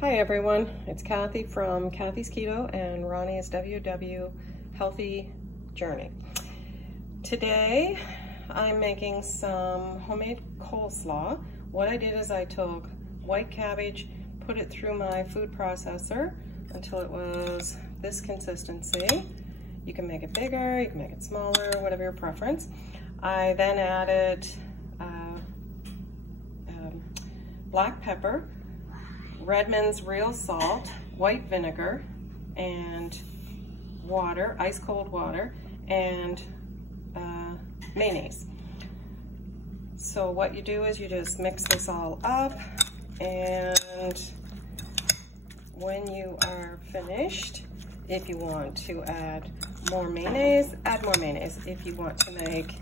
Hi everyone, it's Kathy from Kathy's Keto and Ronnie's WW Healthy Journey. Today I'm making some homemade coleslaw. What I did is I took white cabbage, put it through my food processor until it was this consistency. You can make it bigger, you can make it smaller, whatever your preference. I then added black pepper, Redmond's real salt, white vinegar, and water, ice cold water, and mayonnaise. So what you do is you just mix this all up, and when you are finished, if you want to add more mayonnaise, add more mayonnaise. If you want to make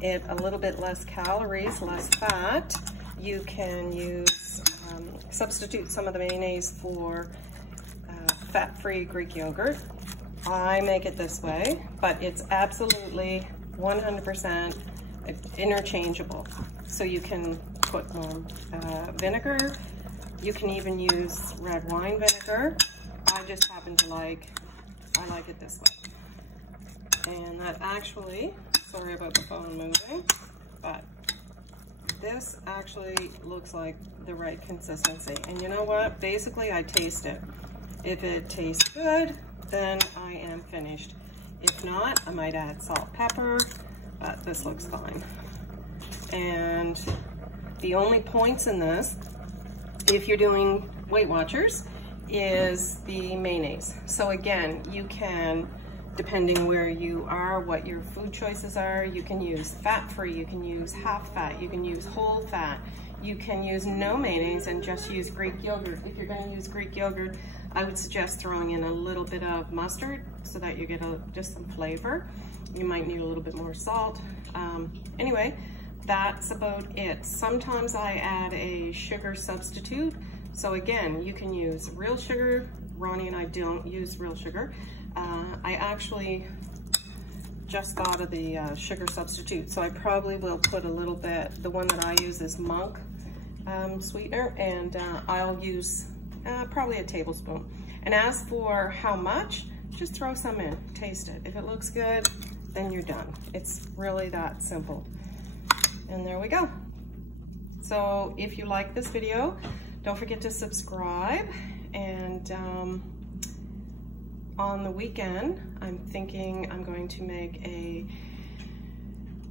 it a little bit less calories, less fat, you can use, substitute some of the mayonnaise for fat-free Greek yogurt. I make it this way, but it's absolutely 100% interchangeable. So you can put more vinegar. You can even use red wine vinegar. I just happen to I like it this way. And that actually, sorry about the phone moving, but this actually looks like the right consistency. And you know what? Basically, I taste it. If it tastes good, then I am finished. If not, I might add salt, pepper, but this looks fine. And the only points in this, if you're doing Weight Watchers, is the mayonnaise. So again, you can, depending where you are, what your food choices are, you can use fat-free, you can use half fat, you can use whole fat, you can use no mayonnaise and just use Greek yogurt. If you're going to use Greek yogurt, I would suggest throwing in a little bit of mustard so that you get just some flavor. You might need a little bit more salt. Anyway, that's about it. Sometimes I add a sugar substitute. So again, you can use real sugar. Ronnie and I don't use real sugar. I actually just thought of the sugar substitute, so I probably will put a little bit. The one that I use is Monk sweetener, and I'll use probably a tablespoon. And as for how much, just throw some in, taste it. If it looks good, then you're done. It's really that simple. And there we go. So if you like this video, don't forget to subscribe. And on the weekend, I'm thinking I'm going to make a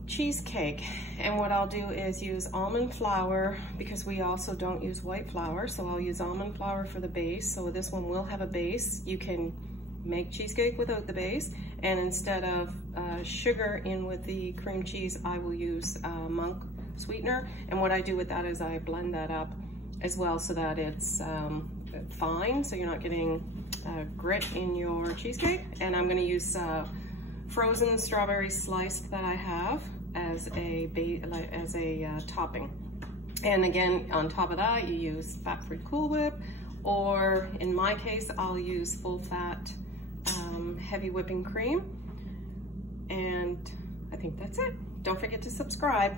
cheesecake. And what I'll do is use almond flour, because we also don't use white flour. So I'll use almond flour for the base. So this one will have a base. You can make cheesecake without the base. And instead of sugar in with the cream cheese, I will use Monk sweetener. And what I do with that is I blend that up as well so that it's fine, so you're not getting grit in your cheesecake. And I'm going to use frozen strawberry sliced that I have as a topping. And again, on top of that, you use fat-free Cool Whip, or in my case, I'll use full-fat heavy whipping cream. And I think that's it. Don't forget to subscribe.